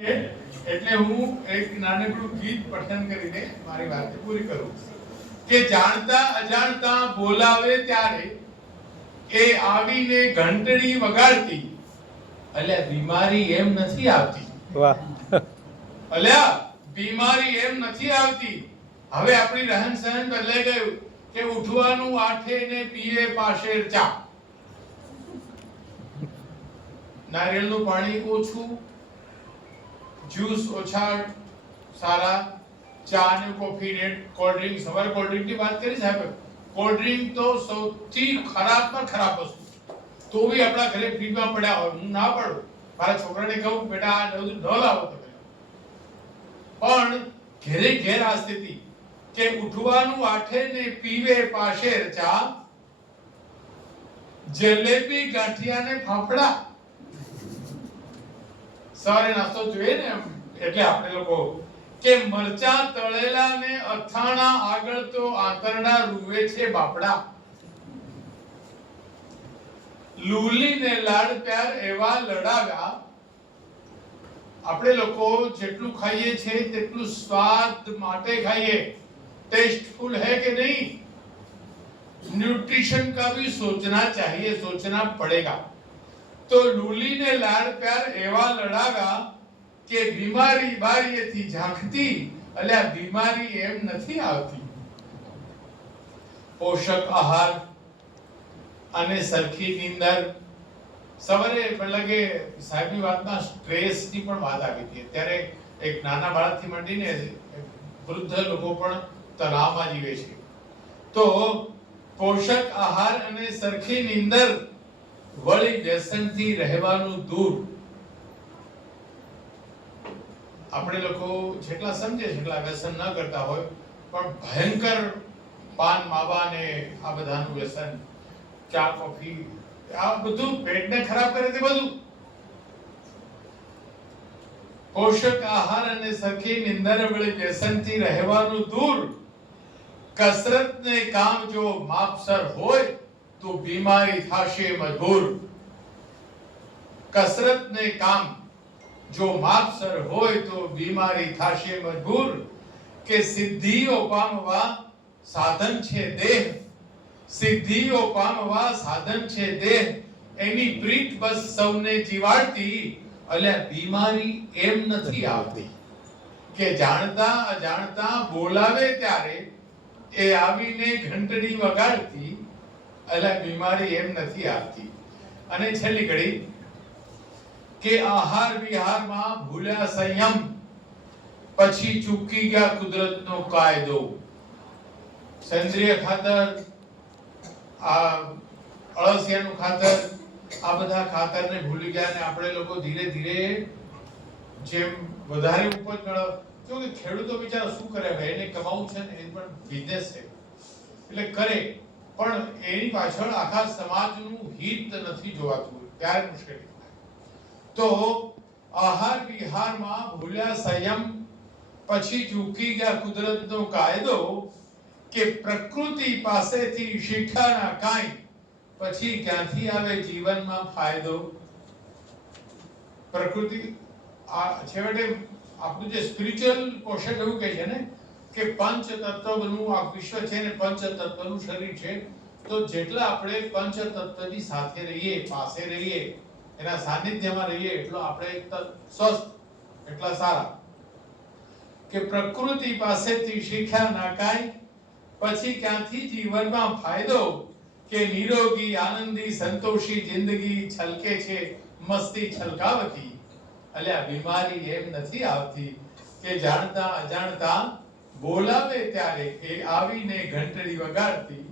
એટલે હું એક નાનકડું ગીત પઠન કરીને મારી વાત પૂરી કરું. કે જાણતા અજાણતા બોલાવે ત્યારે એ આવીને ઘંટડી વગાડતી. અલ્યા બીમારી એમ નથી આવતી. વાહ. અલ્યા બીમારી એમ નથી આવતી. હવે આપણી રહેન સહન બદલાઈ ગયું કે ઉઠવાનું આઠે ને પીએ પાશેર ચા. નારિયેળનું પાણી ઓછું જ્યુસ ઓછા સારા, ચા ને કોફી ને કોલ્ડ ડ્રિંક સવારે કોલ્ડ ડ્રિંકની વાત કરી સાહેબ? કોલ્ડ ડ્રિંક તો સૌથી ખરાબમાં ખરાબ વસ્તુ. તો બી આપણા ઘરે ફ્રીજમાં પડ્યા હોય. હું ના પડું. મારા છોકરાને કહું, બેટા, આ બધું ન લાવો તમે. પણ ઘેરે ઘેર આ સ્થિતિ કે ઉઠવાનું આઠે ને પીવે પાશેર ચા, જલેબી, ગાંઠિયા ને ફાફડા સવારે નાસ્તો જોઈએ ને એમ. એટલે આપણે લોકો કે મરચા તળેલા ને અથાણા આગળ તો આંતરડા રૂવે છે બાપડા લૂલી ને લાડ પ્યાર એવા લડાવ્યા આપણે લોકો જેટલું ખાઈએ છીએ તેટલું સ્વાદ માટે ખાઈએ टेस्टफुल है कि नहीं न्यूट्रिशन का भी सोचना चाहिए सोचना पड़ेगा તો લૂલીને લાડ પ્યાર એવા લડાવ્યા કે બીમારી બારીએથી ઝાંખતી આ બીમારી એમ નથી આવતી. પોષક આહાર અને સરખી નીંદર. સવારે લગે સાહેબની વાતમાં સ્ટ્રેસની પણ વાત આવી હતી. ત્યારે એક નાના બાળકથી માંડીને વૃદ્ધ લોકો પણ તણાવમાં જીવે છે. તો પોષક આહાર અને સરખી નીંદર વળી વ્યસનથી રહેવાનું દૂર. આપણે લોકો જેટલા સમજે એટલા વ્યસન ન કરતા હોય, પણ ભયંકર પાન, માવા ને આ બધાનું વ્યસન, ચા, કોફી, આ બધું પેટને ખરાબ કરે તે બધું. પોષક આહાર અને સરખી નિંદર વળી વ્યસનથી રહેવાનું દૂર. કસરત ને કામ જો માપસર હોય તો બીમારી થશે મજબૂર. કસરત ને કામ જો માપસર હોય તો બીમારી થશે મજબૂર. કે સિદ્ધિઓ પામવા સાધન છે દેહ. સિદ્ધિઓ પામવા સાધન છે દેહ. એની પ્રીત બસ સૌને જીવાડતી, અલ્યા બીમારી એમ નથી આવતી. કે જાણતા અજાણતા બોલાવે ત્યારે એ આવીને ઘંટડી વગાડતી અલ્યા બીમારી એમ નથી આવતી. અને છેલ્લી ઘડી, કે આહાર વિહારમાં ભૂલ્યા સંયમ, પછી ચૂકી ગયા કુદરતનો કાયદો. સેન્દ્રિય ખાતર, આ અળસિયાનું ખાતર, આ બધા ખાતરને ભૂલી ગયા અને આપણે લોકો ધીરે ધીરે જેમ વધારે ઉપજ મેળવ કે ખેડૂતો બિચારા શું કરે ભાઈ એને કમાવું છે ને, એ પણ બિઝનેસ છે. એટલે કરે. પણ એની પાછળ આખા સમાજનું હિત નથી જોવાતું ત્યારે મુશ્કેલી થાય. તો આહાર વિહારમાં ભૂલ્યા સંયમ, પછી ચૂકી ગયા કુદરતનો કાયદો કે પ્રકૃતિ પાસેથી શીખાના કાંઈ, પછી ક્યાંથી આવે જીવનમાં ફાયદો? પ્રકૃતિ, આ છેવટે આપણું જે સ્પિરિચ્યુઅલ પોષક એવું કહે છે ને કે પંચ તત્વનું આ વિશ્વ છે ને પંચ તત્વનું શરીર છે, તો જેટલા આપણે પંચ તત્વની સાથે રહીએ, પાસે રહીએ, એના સાનિધ્યમાં રહીએ, એટલો આપણે સ્વસ્થ, એટલા સારા. કે પ્રકૃતિ પાસેથી શીખ્યા ના કાંઈ, પછી ક્યાંથી જીવનમાં ફાયદો કે નિરોગી, આનંદી, સંતોષી જિંદગી છલકે છે, મસ્તી છલકાવતી? અલ્યા, બીમારી એમ નથી આવતી કે જાણતા, અજાણતા બોલાવે ત્યારે એ આવીને ઘંટડી વગાડતી.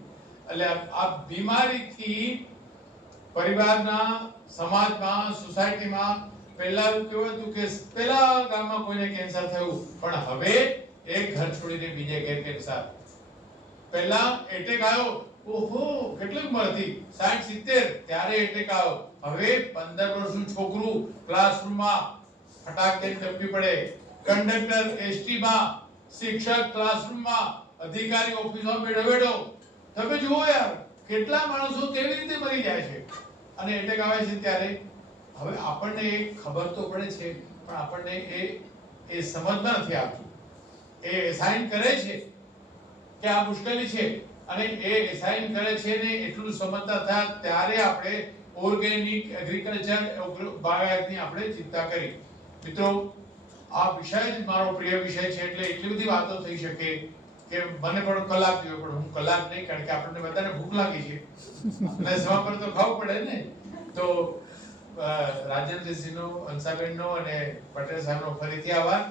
એટલે આ બીમારીથી પરિવારના, સમાજમાં, સોસાયટીમાં પહેલા એવું કેવું હતું કે પહેલા ગામમાં કોઈને કેન્સર થયું, પણ હવે એ ઘર છોડીને બીજે ઘેર કેન્સર. પહેલા એટેક આવ્યો, ઓહો, કેટલી ઉંમર હતી 60 70 ત્યારે એટેક આવ્યો. હવે 15 વર્ષનું છોકરું ક્લાસરૂમમાં ફટાક દઈને પડે. કંડક્ટર એસટી માં શિક્ષક ક્લાસરૂમમાં અધિકારી ઓફિસમાં બેઠો બેઠો, તમે જુઓ યાર, કેટલા માણસો કેવી રીતે મરી જાય છે? અને એટેક આવે છે ત્યારે, હવે આપણને એ ખબર તો પડે છે, પણ આપણને એ એ સમજમાં નથી આવતું. એ એસાઇન કરે છે કે આ મુશ્કેલી છે? અને એ એસાઇન કરે છે ને એટલું સમજતા થયા ત્યારે આપણે ઓર્ગેનિક એગ્રીકલ્ચર બાગાયતની આપણે ચિંતા કરી. મિત્રો આ વિષય જ મારો પ્રિય વિષય છે એટલે એટલી બધી વાતો થઈ શકે કે મને પણ કલાક જોઈએ, પણ હું કલાક નહીં, કારણ કે આપણને બધાને ભૂખ લાગી છે. અને સવા પર તો ખાવું પડે ને. તો રાજેન્દ્રસિંહનો અંસાબેનનો અને પટેલ સાહેબનો ફરીથી આભાર.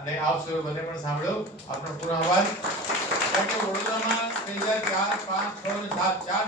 અને આપ સૌએ મને પણ સાંભળ્યો આપનો પૂરો આભાર. કારણ કે વડોદરામાં બે હજાર ચાર, પાંચ, છ અને સાત, ચાર